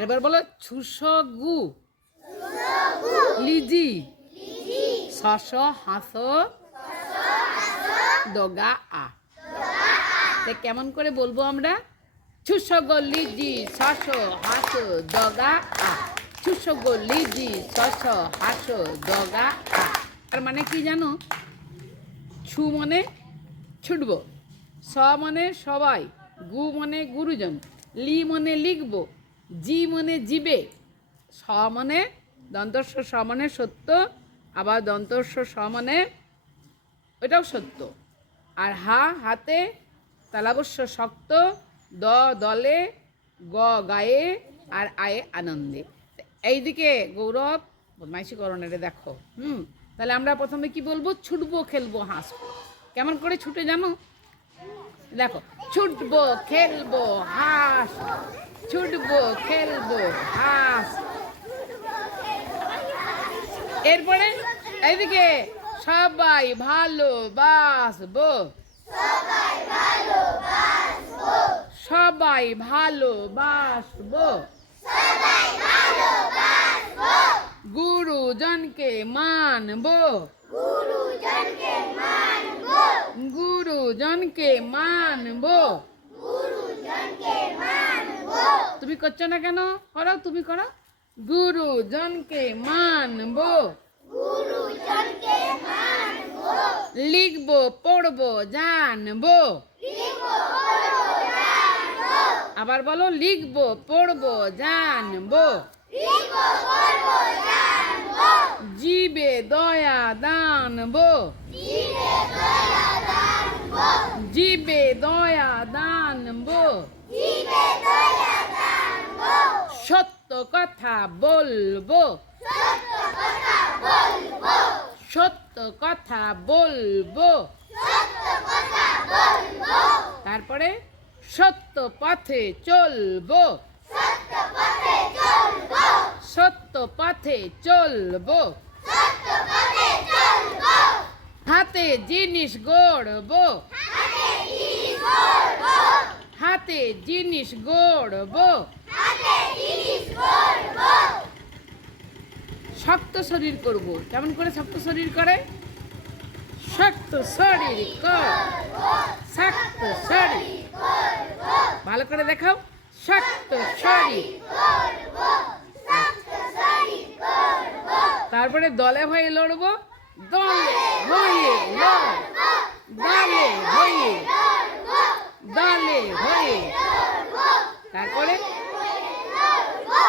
আরেকবার বলো ছুসগু lessee Shaw হাস দগা আ। কেমন করে বলবো আমরা? ছুসগ লিজি শস হাস দগা আ। ছুসগ লিজি শস হাস দগা আ। তার মানে কি জানো? ছু মানে ছুটবো, স মানে সবাই, গু মানে গুরুজন, লি মানে লিখব, জি মানে জিবে, স মানে দন্তস্ব স মানে সত্য, আবার দন্তস্ব স মানে ওইটাও সত্য, আর হা হাতে, তালাবস্য শক্ত, দ দলে, গ গায়ে, আর আয়ে আনন্দে। এইদিকে গৌরব বদমাইশি করণ এটা দেখো। তাহলে আমরা প্রথমে কি বলবো? ছুটবো, খেলবো, হাসবো। কেমন করে ছুটে জানো? দেখো, ছুটবো, খেলবো, হাস, ছুটবো, খেলবো, হাস। এরপরে এইদিকে সবাই ভালোবাসবো, সবাই ভালোবাসবো, গুরুজনকে মানবো, গুরুজনকে মানবো। তুমি করছো না কেন? করো, তুমি করো। গুরুজনকে মানবো, লিখবো, পড়বো, জানবো। আবার বলো, লিখবো, পড়বো, জানবো। জীবে দয়া দানবো, জীবে দয়া দানবো। সত্য কথা বলবো, সত্য কথা বলবো। তারপরে সত্য পথে চলবো, সত্য পথে চলবো। হাতে জিনিস গড়বো, হাতে জিনিস গড়বো। শক্ত শরীর করব। কেমন করে শক্ত শরীর করে? শক্ত শরীর কর, শক্ত শরীর। ভালো করে দেখাও, শক্ত শরীর। তারপরে দলে হয়ে লড়বো, দলে হয়ে লড়, দলে হয়ে, দলে হয়ে। তারপরে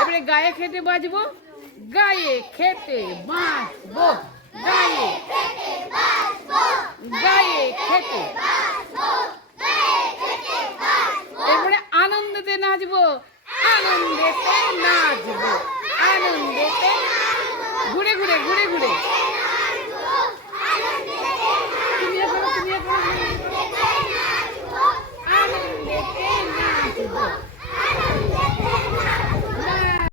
এবারে গায়ে খেতে বাজবো, গায়ে খেতে বাঁচবো, গায়ে, গায়ে খেতে। এবারে আনন্দেতে নাচবো, আনন্দেতে নাচবো, আনন্দেতে ঘুরে ঘুরে ঘুরে ঘুরে